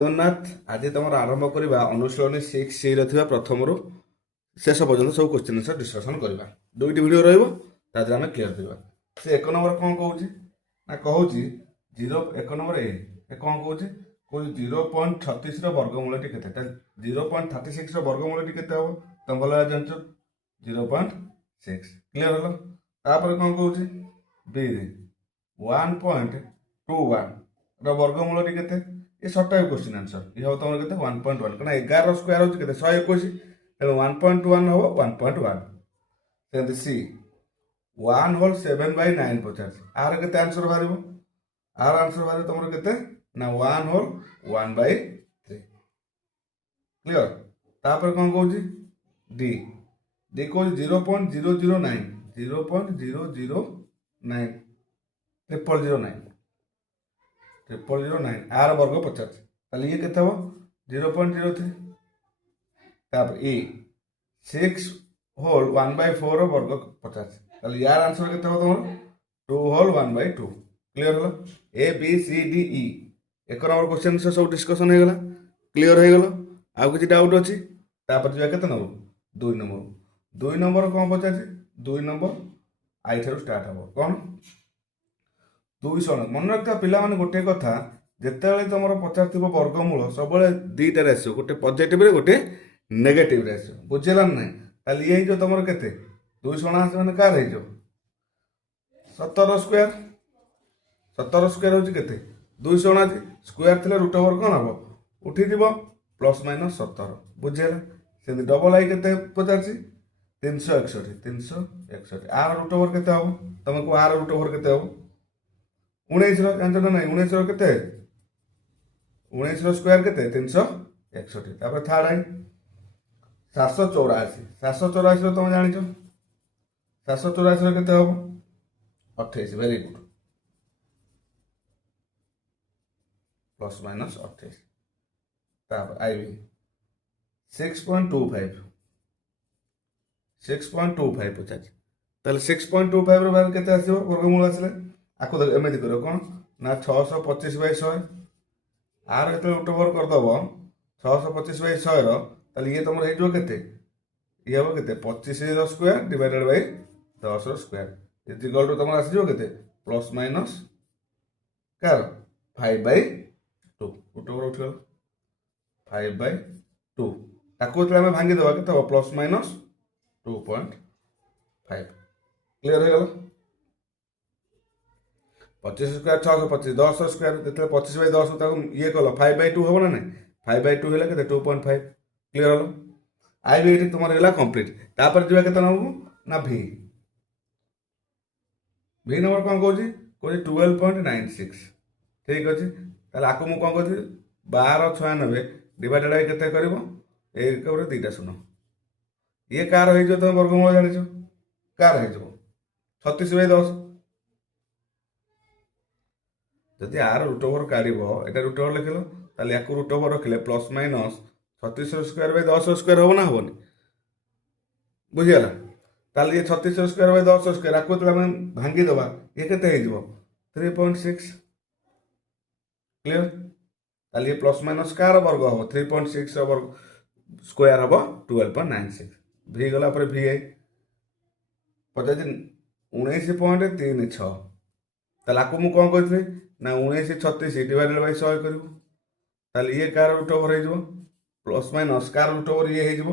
ଜଗନ୍ନାଥ ଆଜି ତମର ଆରମ୍ଭ କରିବା ଅନୁଶୀଳନୀ 6C ର ଥିବା ପ୍ରଥମରୁ ଶେଷ ପର୍ଯ୍ୟନ୍ତ ସବୁ କ୍ୱେଶ୍ଚିନ୍ ଆନ୍ସର ଡିସ୍କସନ୍ କରିବା। ଦୁଇଟି ଭିଡ଼ିଓ ରହିବ, ତା ଦେହରେ ଆମେ କ୍ଲିୟର କରିବା। ସେ ଏକ ନମ୍ବର କ'ଣ କହୁଛି ନା କହୁଛି ଏକ ନମ୍ବର ଏ କ'ଣ କହୁଛି 0.36 ର ବର୍ଗମୂଳଟି କେତେ? 0.36 ର ବର୍ଗମୂଳଟି କେତେ ହବ? ତମେ ଭଲ ଭାବେ ଜାଣିଛ 0.6 କ୍ଲିୟର ହେଲା। ତାପରେ କ'ଣ କହୁଛି ବି ରେ 1.21 ର ବର୍ଗମୂଳଟି କେତେ? ये सर्ट टाइप क्वेश्चन आंसर ये हम तुम के 1.1 कहना 11 स्क्वायर हो 121 तेणु 1.1 हम 1.1 सेमती सी 1 होल 7/9 50 आर के आंसर बाहर आर आंसर बाहर तुम के ना 1 होल 1/3 क्लियर। तापर कौन कौन डी डी कौन 0.009 0.009 0.009 आर वर्ग 50 ताले ये केते हो 0.03 तापर ए 6 होल 1/4 वर्ग 50 ताले यार आंसर केते हो तमरो 2 होल 1/2 क्लियर हलो। A B C D E एक नंबर क्वेश्चन से सब डिस्कशन हो गला क्लियर हो गलो। आ किछि डाउट अछि तापर जे केते नंबर 2 नंबर कोन पचाछि 2 नंबर आई थारो स्टार्ट हबो कोन 200 मन रखता पिला माने गोटे कथा जेतेबेले तुमर पचार वर्गमूल सब दुईटा आसो गोटे पॉजिटिव रे गोटे नेगेटिव रे आसो बुझेला ना ताली ये जो तुमर केते 200 आस माने कार हे जो 17 स्क्वायर होची केते 200 आसी स्क्वायर थिले रूट ओवर कोन हबो उठी दिबो प्लस माइनस 17 बुझेला से डबल आई केते पचासी 361 आर रूट ओवर केते हबो तुमको आर रूट ओवर केते हबो 19 आंसर ना 19 के 19 स्क्वायर के 361 तापर थर्ड आई 784 तुम जान 784 के 28 वेरी गुड प्लस माइनस 28 तापर आई भी 6.25 पचास ताले 6.25 रो बाहर केते आसीबो वर्गमूल आसले आको एमती कर कौन ना 625/100 आर जो रूट ओवर करदेव 625/100 ये तुम हो ये हम के 25 square divided by 10 square equal to तुम आसो के प्लस माइनस कार 5/2 रूट ओवर उठगल 5/2 ताको आम भांगीदेवा के प्लस माइनस 2.5 क्लियर हो गल 25 स्क्वायर 625 10 स्क्वायर जो 25/10 ये कल 5/2 हम ना 5/2 है 2.5 क्लियर हल आई भी तुम है कम्प्लीट तापर जो के ना भी नंबर कौन कौन कौन 12.96 ठीक अच्छे आपको मुझे कौन कह 1296 डिवाइडेड बाय केते कर एक दुईटा शून्य ये कार हो तुम वर्गमूल जान कार हो 36/10 जदि आर रूट ओवर काढ़ एटा रूट ओवर लिखल ताले याकू रूट ओवर रखिले plus minus 36 square by 10 square हो ना हेनी बुझीगला ताले ये 36 स्क्वायर बाय 10 स्क्वायर आपको तो आम भांगी देवा ये केते 3.6 क्लियर ताले ये प्लस माइनस कार वर्ग हम 3.6 वर्ग स्क्वायर हम 12.96 भी गला पर भी आई 19.36 ताले आपको मुझे कौन कही ना 1936 डिवाइडेड बाय 100 कर ये कार रूट ओवर हो प्लस माइनस कार रूट ओवर ये हो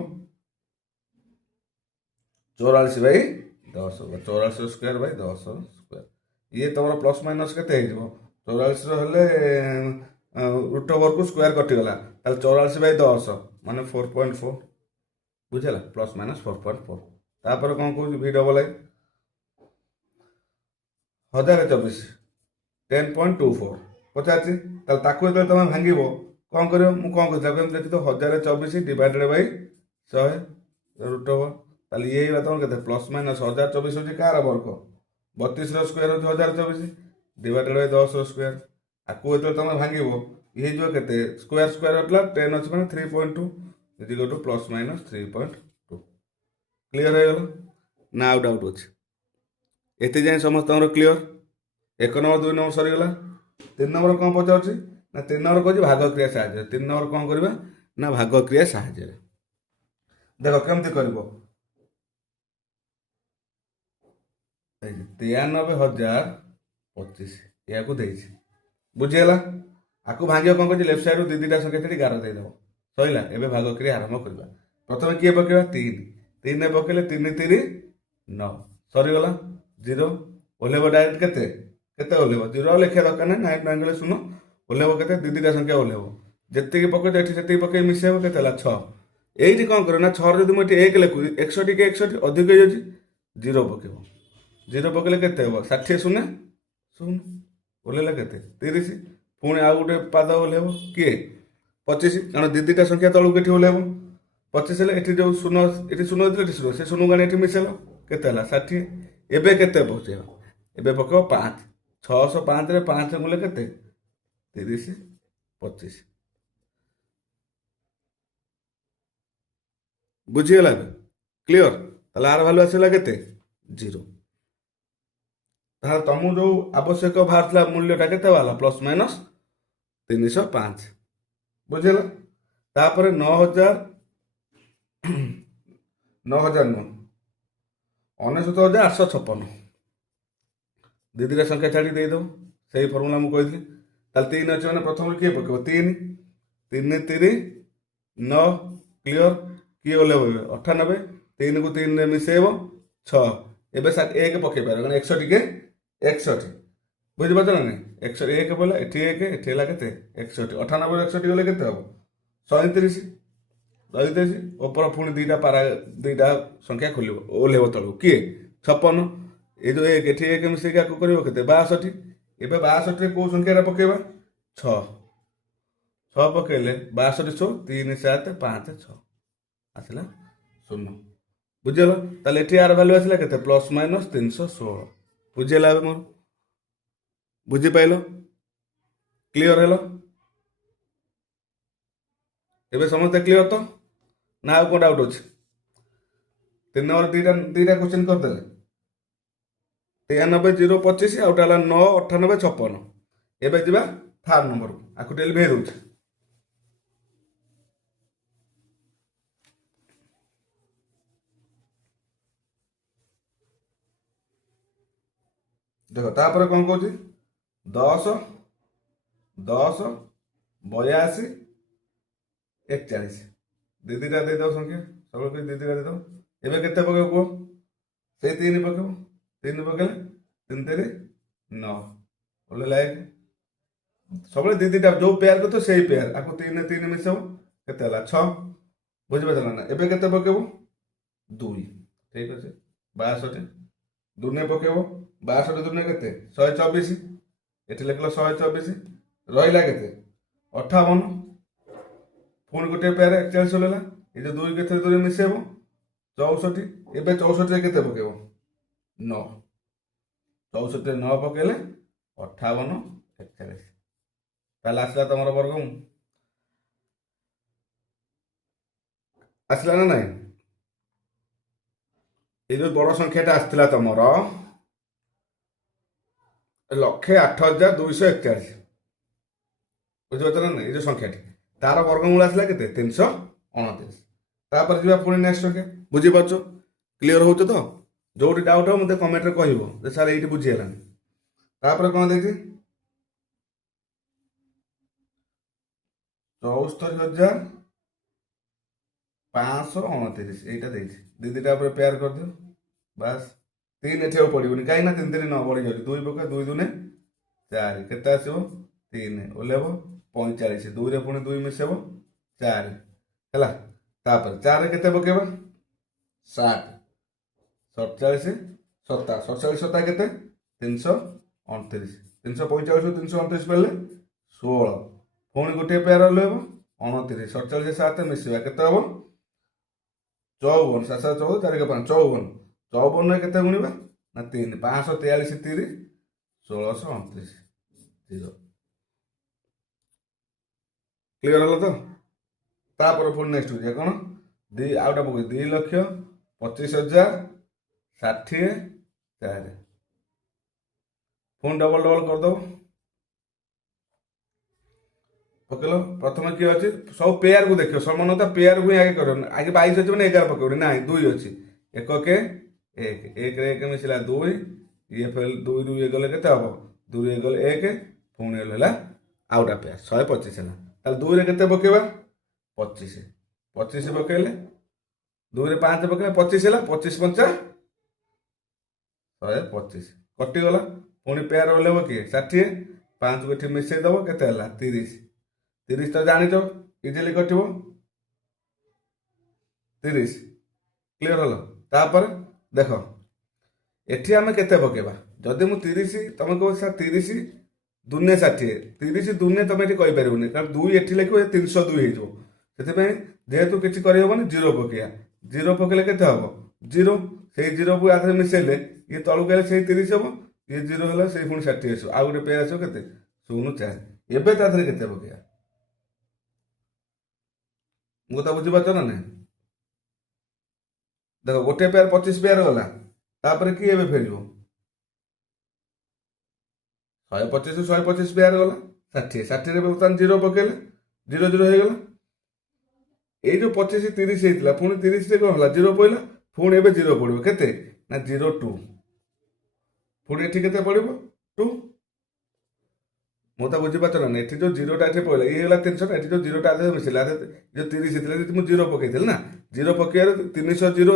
44/10 44 स्क्वायर बाय 10 स्क्वायर ये तुम प्लस माइनस के 44 रूट ओवर को स्क्वायर कटिगला 44/10 माने 4.4 बुझेगा प्लस माइनस 4.4 तापर कौन कह भी डबल आई 1024 10.24 पचासी ताको जो तुम भांग कौन कर कौन कर देखी तो 1024 डिवाइडेड बाय 100 रूट ओवर ताली ये तुम के प्लस माइनस 1024 हूँ कार वर्ग 32 स्क्वायर हूँ 1024 डिवाइडेड बाय 10 स्क्वायर आपको जो तुम भांग ये जो के स्क्वायर स्क्वायर होता 10 अच्छे मैंने 3.2 इक्वल टू प्लस माइनस 3.2 क्लियर हो गल ना आउ डाउट अच्छे एत जाए समस्त क्लियर एक नंबर 2 नंबर सरीगला 3 नंबर कौन पचार ନା 3 ନମ୍ବର କହୁଛି ଭାଗ କ୍ରିୟା ସାହାଯ୍ୟରେ। 3 ନମ୍ବର କ'ଣ କରିବା ନା ଭାଗ କ୍ରିୟା ସାହାଯ୍ୟରେ। ଦେଖ କେମିତି କରିବ, 93,025 ଏହାକୁ ଦେଇଛି, ବୁଝିଗଲା। ଆକୁ ଭାଙ୍ଗିବ କ'ଣ କରୁଛି, ଲେଫ୍ଟ ସାଇଡ୍ରୁ ଦୁଇଟା ସଂଖ୍ୟା ଛାଡ଼ି ଗାର ଦେଇଦେବ, ସରିଲା। ଏବେ ଭାଗ କ୍ରିୟା ଆରମ୍ଭ କରିବା। ପ୍ରଥମେ କିଏ ପକେଇବା, 3। 3ରେ ପକେଇଲେ 3 3 9, ସରିଗଲା। 0 ଓହ୍ଲେଇବ ଡାଇରେକ୍ଟ, କେତେ କେତେ ଓହ୍ଲେଇବ, 0 ଆଉ ଲେଖିବା ଦରକାର ନାହିଁ, 9 9 ଶୂନ ଓହ୍ଲେଇବ କେତେ, ଦୁଇଟା ସଂଖ୍ୟା ଓହ୍ଲେଇବ, ଯେତିକି ପକେଇଛ ଏଠି ସେତିକି ପକେଇ ମିଶାଇବ, କେତେ ହେଲା 6। এইটি କ'ଣ କରିବ ନା 6ରେ ଯଦି ମୁଁ ଏଠି 1 ଲେଖୁଛି 61 କି 61 ଅଧିକ ହେଇଯାଉଛି, 0 ପକେଇବ। 0 ପକେଇଲେ କେତେ ହେବ, 60 ଶୂନ ଶୂନ ଓହ୍ଲେଇଲେ କେତେ 30। ପୁଣି ଆଉ ଗୋଟେ ପାଦ ଓହ୍ଲେଇବ, କିଏ 25, କାରଣ ଦୁଇଟା ସଂଖ୍ୟା ତଳକୁ ଏଠି ଓହ୍ଲେଇବ। 25 ହେଲେ ଏଠି ଯେଉଁ ଶୂନ, ଏଠି ଶୂନ ହେଇଥିଲେ ଏଠି ଶୂନ, ସେ ଶୂନକୁ ଆଣି ଏଠି ମିଶାଇଲ, କେତେ ହେଲା 60। ଏବେ କେତେ ପକେଇବ, ଏବେ ପକେଇବ 5। 605ରେ 5 ଗୁଣିଲେ କେତେ, 30 25। ବୁଝିଗଲା ଏବେ, କ୍ଲିଅର। ତାହେଲେ ଆର ଭାଲ୍ୟୁ ଆସିଲା କେତେ, 0। ତାହେଲେ ତମକୁ ଯେଉଁ ଆବଶ୍ୟକ ବାହାରିଥିଲା ମୂଲ୍ୟଟା କେତେ ବାହାରିଲା, ପ୍ଲସ୍ ମାଇନସ୍ 305, ବୁଝିଗଲା। ତାପରେ 9,000 ନୁହଁ 99,856, ଦୁଇଟା ସଂଖ୍ୟା ଛାଡ଼ି ଦେଇଦେବ, ସେଇ ଫର୍ମୁଲା ମୁଁ କହିଥିଲି। ତାହେଲେ 3 ଅଛି ମାନେ ପ୍ରଥମରୁ କିଏ ପକେଇବ, 3 3 3 9, କ୍ଲିଅର। କିଏ ଓହ୍ଲେଇବ, 98, 3କୁ 3ରେ ମିଶାଇବ 6। ଏବେ 1 ପକେଇ ପାରିବ, କାରଣ 61 କି 61, ବୁଝିପାରୁଛ ନା ନାହିଁ। 101 ବୋଲେ ଏଠି 1, ଏଠି ହେଲା କେତେ 61, 98ରୁ 61 ଗଲେ କେତେ ହେବ 37। 37 ଉପର ପୁଣି ଦୁଇଟା ସଂଖ୍ୟା ଖୋଲିବ, ଓହ୍ଲେଇବ ତଳକୁ, କିଏ 56। ଏ ଯେଉଁ 1 ଏଠି 1 ମିଶେଇକି ଆକୁ କରିବ କେତେ 62। ଏବେ 62ରେ କେଉଁ ସଂଖ୍ୟାଟା ପକେଇବା, 6। 6 ପକେଇଲେ 62 6 3 7 5 6 ଆସିଲା 0, ବୁଝିଗଲ। ତାହେଲେ ଏଠି ଆର ଭାଲ୍ୟୁ ଆସିଲା କେତେ, ପ୍ଲସ୍ ମାଇନସ୍ 316। ବୁଝିହେଲା ଏବେ ମୋର, ବୁଝିପାଇଲ, କ୍ଲିଅର ହେଲ। ଏବେ ସମସ୍ତେ କ୍ଲିଅର ତ, ନା ଆଉ କ'ଣ ଡାଉଟ୍ ଅଛି। 3 ନମ୍ବର ଦୁଇଟା କ୍ୱେଶ୍ଚିନ୍ କରିଦେଲେ, 93 0 25, ଆଉ ଗୋଟେ ହେଲା 9 98 56। ଏବେ ଯିବା 3rd ନମ୍ବରକୁ, ଆକୁ ଟିକେ ଭେଇ ଦେଉଛି। ଦେଖ ତାପରେ କ'ଣ କହୁଛି, 10 10 82 41, ଦୁଇଟା ଦେଇଦେବ ସଂଖ୍ୟା, ସବୁବେଳେ ଦୁଇଟା ଦେଇଦେବ। ଏବେ କେତେ ପକେଇବ କୁହ, ସେଇ 3 ପକେଇବ, 3 ପକେଇଲେ 3 3 9 ଓହ୍ଲେଇଲା 1। ସବୁବେଳେ ଦୁଇଟା ଯେଉଁ ପେୟାର କରିଥିବ ସେଇ ପେୟାର, ଆକୁ 3 3 ମିଶାଇବ, କେତେ ହେଲା 6, ବୁଝିପାରିଲ ନା। ଏବେ କେତେ ପକେଇବ, 2, ଠିକ ଅଛି। 62 ଦୁନେ ପକେଇବ, 62 ଦୁନେ କେତେ 124, ଏଠି ଲେଖିଲ 124, ରହିଲା କେତେ 58। ପୁଣି ଗୋଟିଏ ପେୟାର 41 ଓହ୍ଲେଇଲା, ଏ ଯେଉଁ 2 କେତେ 2ରେ ମିଶାଇବ 64। ଏବେ 64ରେ କେତେ ପକେଇବ, 9। 64ରେ 9 ପକେଇଲେ 58 41, ତାହେଲେ ଆସିଲା ତମର ବର୍ଗମୂଳ, ଆସିଲା ନା ନାହିଁ। এই ଯେଉଁ ବଡ଼ ସଂଖ୍ୟାଟା ଆସିଥିଲା ତମର 1,08,241, ବୁଝିପାରୁଛ ନା ନାହିଁ। ଏ ଯେଉଁ ସଂଖ୍ୟାଟି, ତାର ବର୍ଗମୂଳ ଆସିଲା କେତେ 329। ତାପରେ ଯିବା ପୁଣି ନେକ୍ସଟ ସଂଖ୍ୟା, ବୁଝିପାରୁଛ, କ୍ଲିଅର ହଉଛ ତ। ଯୋଉଠି ଡାଉଟ୍ ହେବ ମୋତେ କମେଣ୍ଟରେ କହିବ ଯେ ସାର୍ ଏଇଠି ବୁଝିହେଲାନି। ତାପରେ କ'ଣ ଦେଇଛି, 74,529, এইটা ଦେଇଛି। ଦୁଇଟା ଉପରେ ପେୟାର କରିଦିଅ, ବାସ୍। 3 ଏଠି ଆଉ ପଡ଼ିବନି, କାହିଁକି ନା 3 3 9 ବଢ଼ିଯାଉଛି, 2 ପକା 2 2 4, କେତେ ଆସିବ 3, ଓହ୍ଲେଇବ 45, 2ରେ ପୁଣି 2 ମିଶାଇବ 4, ହେଲା। ତାପରେ 4ରେ କେତେ ପକେଇବା, 7, 47 7, 47 7 କେତେ 329, 345ରୁ 329 ପଡ଼ିଲେ 16। ପୁଣି ଗୋଟିଏ ପେୟାର ଓହ୍ଲେଇବ 29, 47 7 ମିଶିବା କେତେ ହେବ 54, 7 7 14 4 5 54। 54ରେ କେତେ ଗୁଣିବା ନା 3, 543 3 1629, 0, କ୍ଲିଅର ହେଲା ତ। ତାପରେ ପୁଣି ନେକ୍ସଟ ବୁଝିବା କ'ଣ, ଆଉ ଗୋଟେ ପକେଇ 2,25,060, ପୁଣି ଡବଲ ଡବଲ କରିଦେବ, ପକେଇଲ ପ୍ରଥମେ କିଏ ଅଛି ସବୁ ପେୟାରକୁ ଦେଖିବ ସମାନତା ପେୟାରକୁ ହିଁ ଆଗେ କରିବ ଆଗେ 22 ଅଛି ମାନେ 11 ପକେଇବ ନାଇଁ 2 ଅଛି ଏକକେ 1 1 ରେ 1 ମିଶିଲା 2 ଇଏ ଫେଲ 2 ରୁ ଇଏ ଗଲେ କେତେ ହବ 2 ରୁ ଇଏ ଗଲେ 1 ପୁଣି ହେଲା ଆଉଟା ପେୟାର 125 ହେଲା ତାହେଲେ 2 ରେ କେତେ ପକେଇବା 25 25 ପକେଇଲେ 2 ରେ 5 ପକେଇଲେ 25 ହେଲା 25 ପଞ୍ଚା 125 କଟିଗଲା ପୁଣି ପେୟାର ଓହ୍ଲେଇବ କିଏ 60 5 କୁ ଏଠି ମିଶେଇ ଦବ କେତେ ହେଲା 30 30 ତ ଜାଣିଛ ଇଜିଲି କଟିବ 30 କ୍ଲିୟର ହେଲା ତାପରେ ଦେଖ ଏଠି ଆମେ କେତେ ପକେଇବା ଯଦି ମୁଁ 30 ତମେ କହିବ ସାର୍ 30 ଦୁନେ 60 30 ଦୁନେ ତମେ ଏଠି କହିପାରିବନି କାରଣ 2 ଏଠି ଲେଖିବ 302 ହେଇଯିବ ସେଥିପାଇଁ ଯେହେତୁ କିଛି କରିହେବନି 0 ପକେଇବା 0 ପକେଇଲେ କେତେ ହବ 0 ସେଇ 0 କୁ ଆଧରେ ମିଶେଇଲେ ଇଏ ତଳକୁ ଗଲେ ସେଇ 30 ହବ ଇଏ 0 ହେଲା ସେଇ ପୁଣି 60 ଆସିବ ଆଉ ଗୋଟେ ପେୟାର ଆସିବ କେତେ 0 4 ଏବେ ତା ଦେହରେ କେତେ ପକେଇବା ମୁଁ କଥା ବୁଝିପାରୁଛ ନା ନାଇଁ ଦେଖ ଗୋଟେ ପେୟାର 25 ପେୟାର ଗଲା ତାପରେ କି ଏବେ ଫେରିବ 125 125 ପେୟାର ଗଲା 60 60 ରେ ବର୍ତ୍ତମାନ 0 ପକେଇଲେ 0 0 ହେଇଗଲା ଏଇ ଯୋଉ 25 30 ହେଇଥିଲା ପୁଣି 30 ରେ କଣ ହେଲା 0 ପଇଲା ପୁଣି ଏବେ 0 ପଡିବ କେତେ ନା 0 2 ପୁଣି ଏଠି କେତେ ପଡିବ 2 ମୁଁ ତ ବୁଝିପାରୁଛ ନା ଏଠି ଯୋଉ 0ଟା ଏଠି ପଇଲା ଇଏ ହେଲା 300 ଏଠି ଯୋଉ 0ଟା ଆଧେ ମିଶିଲା ଯୋଉ 30 ଥିଲା ମୁଁ 0 ପକେଇଥିଲି ନା 0 ପକେଇବାରୁ 300 0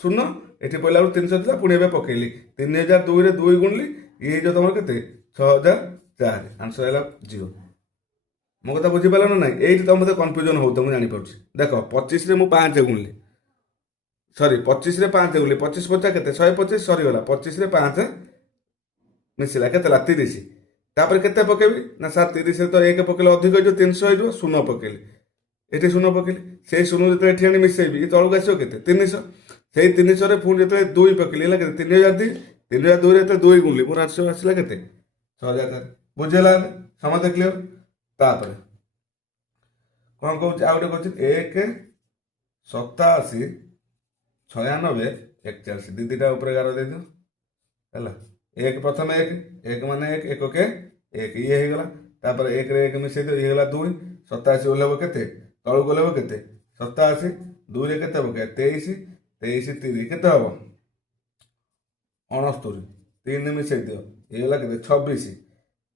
ଶୂନ ଏଠି ପଇଲା ବେଳକୁ 300 ଥିଲା ପୁଣି ଏବେ ପକେଇଲି 3002 ରେ 2 ଗୁଣିଲି ଇଏ ହେଇଯିବ ତମର କେତେ 6004 ଆନ୍ସର ହେଲା 0 ମୋ କଥା ବୁଝିପାରିଲ ନା ନାଇଁ ଏଇଠି ତମ ମତେ କନଫ୍ୟୁଜନ ହଉଥିବ ମୁଁ ଜାଣିପାରୁଛି ଦେଖ 25 ରେ ମୁଁ 5 ଗୁଣିଲି ସରି 25 ରେ 5 ଗୁଣିଲି 25 ପଞ୍ଚା କେତେ 125 ସରିଗଲା 25 ରେ 5 ମିଶିଲା କେତେ ହେଲା 30 ତାପରେ କେତେ ପକେଇବି ନା ସାର୍ 30 ରେ ତ 1 ପକେଇଲେ ଅଧିକ ହେଇଯିବ 300 ହେଇଯିବ ଶୂନ ପକେଇଲି ଏଠି ଶୂନ ପକେଇଲି ସେଇ ଶୂନ ଯେତେବେଳେ ଏଠି ଆଣି ମିଶେଇବି ଏ ତଳକୁ ଆସିବ କେତେ 300 ସେଇ 300 ରେ ପୁଣି ଯେତେବେଳେ 2 ପକେଇଲି ହେଲା କେତେ 3002 3002 ରେ ଯେତେବେଳେ 2 ଗୁଣିଲି ମୋର ଆସିଲା କେତେ 6004 ବୁଝିହେଲା ସମସ୍ତେ କ୍ଲିୟର ତାପରେ କଣ କହୁଛି ଆଉ ଗୋଟେ କହୁଛି 1 87 96 41 ଦିଦିଟା ଉପରେ ଗାର ଦେଇଦିଅ ହେଲା 1 ପ୍ରଥମେ 1 ମାନେ 1 ଏକକେ 1 ଇଏ ହେଇଗଲା ତାପରେ 1 ରେ 1 ମିଶେଇ ଦିଅ ଇଏ ହେଇଗଲା 2 87 ଓହ୍ଲେଇବ କେତେ ତଳକୁ ଓହ୍ଲେଇବ କେତେ 87 2 ରେ କେତେ ପକେଇବା 23 23 3 କେତେ ହବ 69 3 ମିଶେଇ ଦିଅ ଇଏ ହେଲା କେତେ 26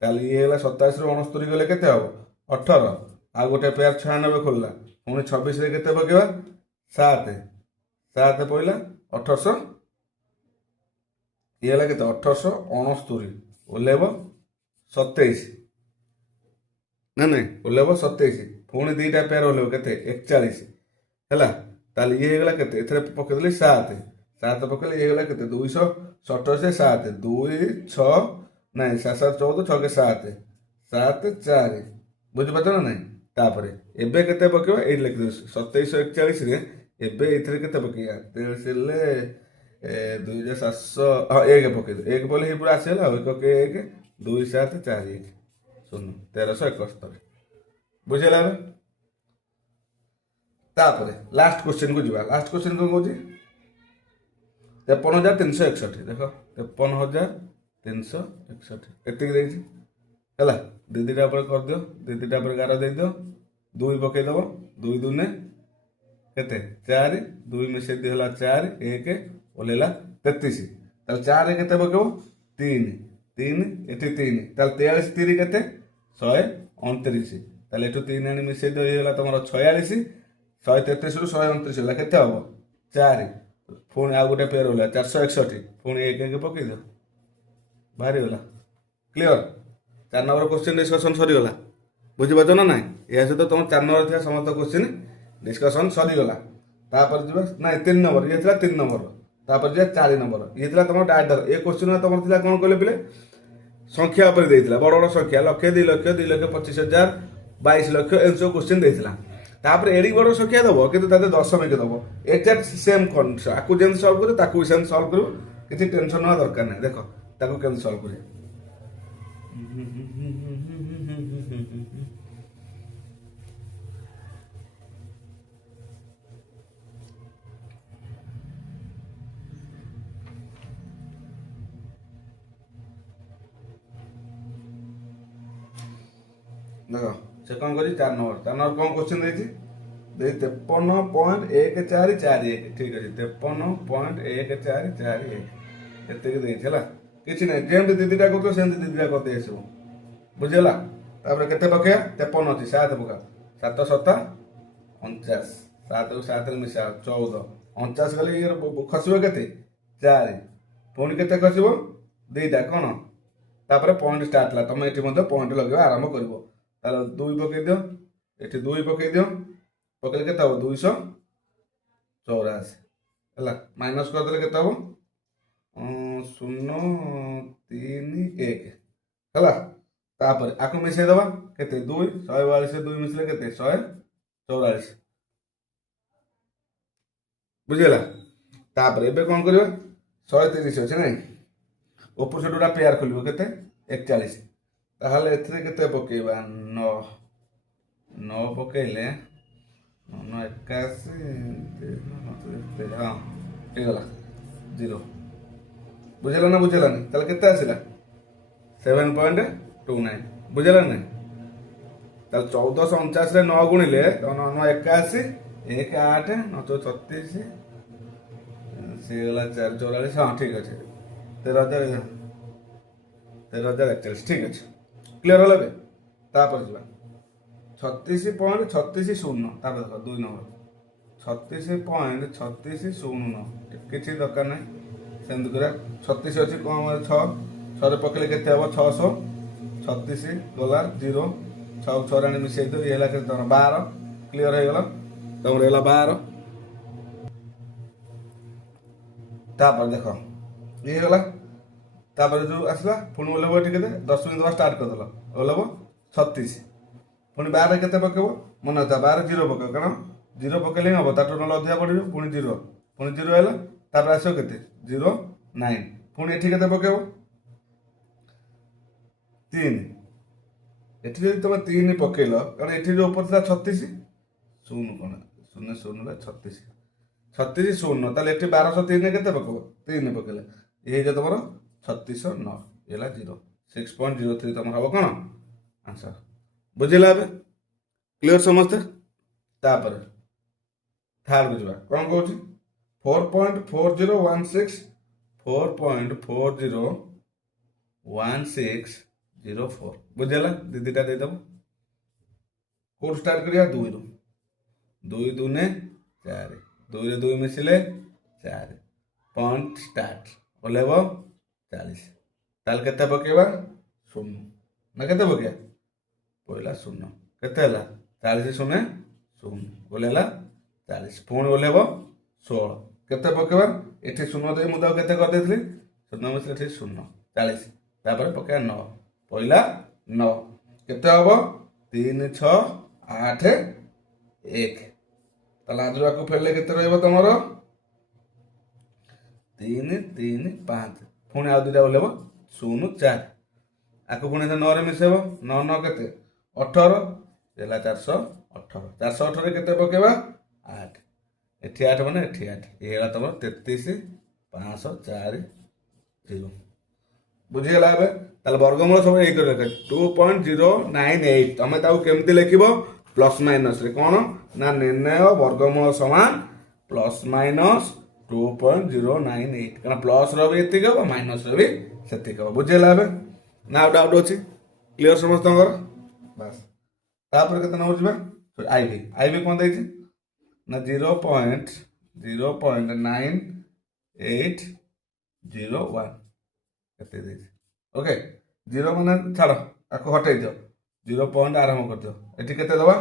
ତାହେଲେ ଇଏ ହେଲା 87 ରୁ 69 ଗଲେ କେତେ ହବ 18 ଆଉ ଗୋଟେ ପେୟାର 96 ଖୋଲିଲା ପୁଣି 26 ରେ କେତେ ପକେଇବା 7 7 ପଇଲା 1800 ଇଏ ହେଲା କେତେ 1869 ଓହ୍ଲେଇବ 27 ନା ନାଇଁ ଓହ୍ଲେଇବ 27 ପୁଣି ଦିଟା ପେୟାର ଓହ୍ଲେଇବ କେତେ 41 ହେଲା ତାହେଲେ ଇଏ ହେଇଗଲା କେତେ ଏଥିରେ ପକେଇଦେଲି 7 7 ପକେଇଲେ ଇଏ ହେଇଗଲା କେତେ 227 7 2 6 ନାଇଁ 7 7 14 6 7 7 4 ବୁଝିପାରୁଛ ନା ନାଇଁ ତାପରେ ଏବେ କେତେ ପକେଇବା ଏଇଠି ଲେଖିଦେବି 2741 ରେ ଏବେ ଏଇଥିରେ କେତେ ପକେଇବା 23 ହେଲେ 2700 ହଁ 1 ପକେଇଦେବି 1 ପକେଇଲେ ଏଇ ପୁରା ଆସିଗଲା ଆଉ 1 1 2 7 4 1 ଶୂନ 1371 ବୁଝିହେଲା ଏବେ ତାପରେ ଲାଷ୍ଟ क्वेश्चन को ଯିବା ଲାଷ୍ଟ क्वेश्चन କଣ କହୁଛି 53,361 ଦେଖ 53,361 ଏତିକି ଦେଇଛି ହେଲା ଦିଦିଟା ଉପରେ କରିଦିଅ ଦିଦିଟା ଉପରେ ଗାର ଦେଇଦିଅ 2 ପକେଇଦବ 2 ଦୁନେ କେତେ 4 2 ମିଶେଇ ଦିଅ ହେଲା 4 1 ଓହ୍ଲେଇଲା 33 ତାହେଲେ 4 ରେ କେତେ ପକେଇବ 3 3 ଏଠି 3 ତାହେଲେ 43 3 କେତେ 129 ତାହେଲେ ଏଠୁ 3 ଆଣି ମିଶେଇ ଦିଅ ହେଇଗଲା ତମର 46 133 ରୁ 129 ହେଲା କେତେ ହବ 4 ପୁଣି ଆଉ ଗୋଟେ ପେୟାର ହେଲା 461 ପୁଣି 1 1 ପକେଇ ଦିଅ ବାହାରିଗଲା କ୍ଲିୟର 4 ନମ୍ବର क्वेश्चन डिस्कशन ସରିଗଲା ବୁଝିପାରୁଛ ନା ନାଇଁ ଏହା ସହିତ ତମ 4 ନମ୍ବର ଥିବା ସମସ୍ତ क्वेश्चन डिस्कशन ସରିଗଲା ତାପରେ ଯିବା ନାଇଁ 3 ନମ୍ବର ଇଏ ଥିଲା 3 ନମ୍ବର ତାପରେ ଯିବା 4 ନମ୍ବର ଇଏ ଥିଲା ତମ ଡାଇରେକ୍ଟ ଏ क्वेश्चन ତମର ଥିଲା କଣ କହିଲେ ପିଲେ ସଂଖ୍ୟା ଉପରେ ଦେଇଥିଲା ବଡ ବଡ ସଂଖ୍ୟା ଲକ୍ଷ 2 ଲକ୍ଷ 2 ଲକ୍ଷ 25,000 22 ଲକ୍ଷ ଏମିତି ସବୁ क्वेश्चन ଦେଇଥିଲା ତାପରେ ଏଡି ବଡ ସଂଖ୍ୟା ଦବ କିନ୍ତୁ ତାতে ଦଶମିକ ଦବ ଏକ୍ସାକ୍ଟ ସେମ କନସେପ୍ଟ ଆକୁ ଯେମିତି ସଲ୍ଭ କରିବ ତାକୁ ବି ସେମିତି ସଲ୍ଭ କରିବ କିଛି ଟେନସନ ନେବା ଦରକାର ନାହିଁ ଦେଖ ତାକୁ କେମିତି ସଲ୍ଭ କରିବ ଦେଖ से कौन कर 4 नंबर कौन क्वेश्चन देती 53.1441 ठीक अच्छे 53.1441 ଏତିକି ଦେଇଛି ହେଲା କିଛି ନାହିଁ ଯେମିତି ଦିଦିଟା କରୁଥିବ ସେମିତି ଦିଦିଟା କରିଦେଇ ଆସିବ ବୁଝିଗଲା ତାପରେ କେତେ ପକେଇବା 53 ଅଛି 7 ପକା 7 7 49 7 7 ମିଶା 14 49 ଗଲେ ଇଏ ଖସିବ କେତେ 4 ପୁଣି କେତେ ଖସିବ ଦୁଇଟା କ'ଣ ତାପରେ ପଏଣ୍ଟ ଷ୍ଟାର୍ଟ ହେଲା ତମେ ଏଠି ମଧ୍ୟ ପଏଣ୍ଟ ଲଗେଇବା ଆରମ୍ଭ କରିବ ତାହେଲେ 2 ପକେଇ ଦିଅ ଏଠି 2 ପକେଇ ଦିଅ ପକେଇଲେ କେତେ ହବ 284 ହେଲା ମାଇନସ୍ କରିଦେଲେ କେତେ ହବ 031 ହେଲା ତାପରେ ଆକୁ ମିଶାଇ ଦେବା କେତେ 2 142 2 ମିଶିଲେ କେତେ 144 ବୁଝିଗଲା ତାପରେ ଏବେ କ'ଣ କରିବା 130 ଅଛି ନାଇଁ ଉପର ସେଠୁଟା ପେୟାର ଖୋଲିବ କେତେ 41 ତାହେଲେ ଏଥିରେ କେତେ ପକେଇବା 9 ପକେଇଲେ 81 ହଁ ହେଇଗଲା 0 ବୁଝିଲା ନା ବୁଝିଲାନି ତାହେଲେ କେତେ ଆସିଲା 7.29 ବୁଝିଲା ନା ତାହେଲେ 1449 ରେ 9 ଗୁଣିଲେ 81 1 8 936 ସେ ଗଲା 444 ହଁ ଠିକ ଅଛି 13,041 ଠିକ ଅଛି କ୍ଲିୟର ହେଲା ଏବେ ତାପରେ ଯିବା 36.3609 ତାପରେ ଦେଖ 2 ନମ୍ବର 36.3609 କିଛି ଦରକାର ନାହିଁ ସେମିତି କରିବା 36 ଅଛି କମ 6 6ରେ ପକେଇଲେ କେତେ ହେବ 636 ଗଲା 0 6 6 ଆଣି ମିଶାଇ ଦିଅ ଇଏ ହେଲା କେତେ ତମର 12 କ୍ଲିୟର ହେଇଗଲା ତମର ହେଲା 12 ତାପରେ ଦେଖ ଇଏ ହେଇଗଲା ତାପରେ ଯୋଉ ଆସିଲା ପୁଣି ଓହ୍ଲେଇବ ଏଠି କେତେ 10 ମିନିଟ୍ ଦେବା ଷ୍ଟାର୍ଟ କରିଦେଲ ଓହ୍ଲେଇବ 36 ପୁଣି 12 କେତେ ପକେଇବ ମନେ ଅଛି 12 0 ପକେଇବ କାରଣ 0 ପକେଇଲେ ହିଁ ହେବ ତାଠୁ ନହେଲେ ଅଧିକା ପଡ଼ିବ ପୁଣି 0 ହେଲା ତାପରେ ଆସିବ କେତେ 0 9 ପୁଣି ଏଠି କେତେ ପକେଇବ 3 ଏଠି ଯଦି ତମେ 3 ପକେଇଲ କାରଣ ଏଠି ଯୋଉ ଉପରେ ଥିଲା 36 ଶୂନ କ'ଣ 0 0 36 36 0 ତାହେଲେ ଏଠି 1203 କେତେ ପକେଇବ 3 ପକେଇଲେ ଇଏ ହେଇଯିବ ତମର 3609 ହେଲା 0 6.03 ତମର ହବ କ'ଣ ଆନ୍ସର ବୁଝିଲା ଏବେ କ୍ଲିୟର ସମସ୍ତେ ତାପରେ ଥାର୍ଡକୁ ଯିବା କ'ଣ କହୁଛି 4.4016 4.401604 ବୁଝିଲା ଦିଦିଟା ଦେଇଦେବ କୋଉଠୁ ଷ୍ଟାର୍ଟ କରିବା 2ରୁ 2 2 4 2ରେ 2 ମିଶିଲେ 4 ପଏଣ୍ଟ ଷ୍ଟାର୍ଟ ଓହ୍ଲେଇବ 40 ତାହେଲେ କେତେ ପକେଇବା 0 ନା କେତେ ପକେଇବା ପଇଲା 0 କେତେ ହେଲା 40 0 0 ଓହ୍ଲେଇଲା 40 ପୁଣି ଓହ୍ଲେଇବ 16 କେତେ ପକେଇବା ଏଠି 0 ଦେଇ ମୁଁ ତାକୁ କେତେ କରିଦେଇଥିଲି 0 ମିଶିଲେ ଏଠି 0 40 ତାପରେ ପକେଇବା 9 ପଇଲା 9 କେତେ ହବ 3 6 8 1 ତାହେଲେ ଆଜିରୁ ଆକୁ ଫେରିଲେ କେତେ ରହିବ ତମର 3 3 5 ପୁଣି ଆଉ ଦୁଇଟା ଓହ୍ଲେଇବ 0 4 ଆକୁ ପୁଣି 9ରେ ମିଶେଇବ 9 9 କେତେ 18 ହେଲା 418 418 ରେ କେତେ ପକେଇବା 8 ଏଠି 8 ମାନେ ଏଠି 8 ଇଏ ହେଲା ତମର 33 504 0 ବୁଝିଗଲା ଏବେ ତାହେଲେ ବର୍ଗମୂଳ ସବୁ ଏଇ କରି ରଖେ 2.098 ତମେ ତାକୁ କେମିତି ଲେଖିବ ପ୍ଲସ୍ ମାଇନସ୍ ରେ କ'ଣ ନା ନିର୍ଣ୍ଣୟ ବର୍ଗମୂଳ ସମାନ ପ୍ଲସ୍ ମାଇନସ୍ 2.098 କାରଣ ପ୍ଲସ୍ ର ବି ଏତିକି ହବ ମାଇନସ୍ ର ବି ସେତିକି ହବ ବୁଝିଗଲା ଏବେ ନା ଆଉ ଡାଉଟ୍ ଅଛି କ୍ଲିୟର ସମସ୍ତଙ୍କର ବାସ୍ ତାପରେ କେତେ ନମ୍ବର ଯିବା ଆଇଭି କ'ଣ ଦେଇଛି ନା 0.9801 କେତେ ଦେଇଛି ଓକେ 0 ମାନେ ଛାଡ଼ ଆକୁ ହଟେଇ ଦିଅ 0 ପଏଣ୍ଟ ଆରମ୍ଭ କରିଦିଅ ଏଠି କେତେ ଦେବା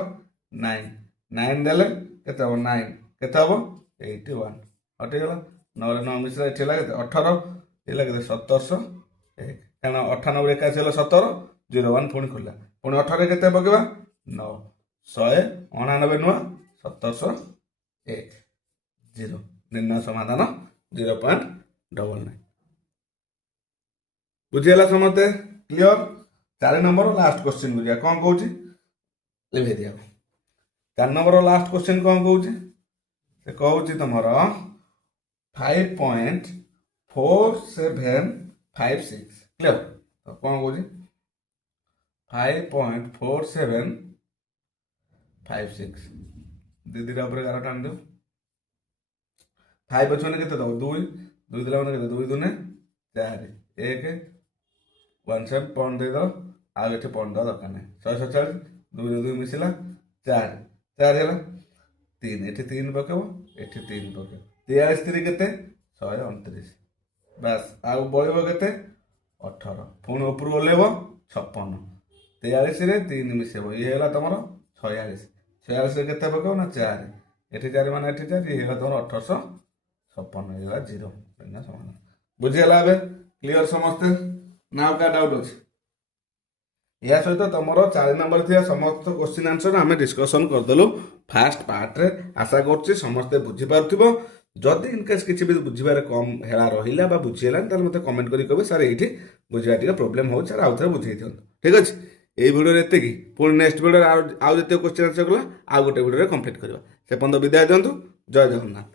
9 9 ଦେଲେ କେତେ ହବ 9 କେତେ ହବ 81 ହଟିଗଲା 9ରେ 9 ମିଶିଲା ଏଠି ହେଲା କେତେ 18 ହେଲା କେତେ 1701 କାରଣ 98 81 ହେଲା 17 01 ପୁଣି ଖୋଲିଲା ପୁଣି 18ରେ କେତେ ପକେଇବା 9 199 ନୂଆ 1701 0 ନିର୍ଣ୍ଣୟ ସମାଧାନ 0.99 ବୁଝିଗଲା ସମସ୍ତେ କ୍ଲିୟର 4 ନମ୍ବର ଲାଷ୍ଟ କ୍ୱେଶ୍ଚିନ୍ ବୁଝିବା କ'ଣ କହୁଛି ଲିଭେଇ ଦିଅ 4 ନମ୍ବର ଲାଷ୍ଟ କ୍ୱେଶ୍ଚିନ୍ କ'ଣ କହୁଛି ସେ କହୁଛି ତମର 5.4756 କ୍ଲିୟର ତ କ'ଣ କହୁଛି 5.4756 5 6 दीदी ऊपर 11 टाण दो 5 अच्छे के दब 2 2 देला मैंने 2 2 4 1 1 7 पॉइंट दे दो आगे ये पॉइंट दवा दरकार नहीं 147 2 2 मिसला 4 4 है 3 ये 3 पकेब ये 3 पकेब 43 3 के 129 बस आग बढ़ के 18 पुणी ऊपर ओल्लेब 56 43 3 मिसेब ये तुम 46 46 के पकेब ना 4 ये 4 मान ये 4 ये तुम 1856 ये 0 समान बुझीगला ए क्लीयर समस्ते ना क्या डाउट अच्छे या सहित तुम 4 नंबर थी समस्त क्वेश्चन आंसर आम डिस्कसन करदेलु फास्ट पार्ट रे आशा कर समस्ते बुझीपार जदि इनकेस किसी भी बुझे कम हेला रहा बुझीगला मत कमेंट करें कहे सार ये बुझा टे प्रोब्लेम हो सार आउ थे बुझे दिखाँ ठीक अच्छे ये भिडियो एति पुणी नेक्स्ट भिडियो आउ जो क्वेश्चन आंसर गला आउ गोटे भिडियो कंप्लीट करवा से पर्यंत विदाय दिंतु जय जगन्नाथ।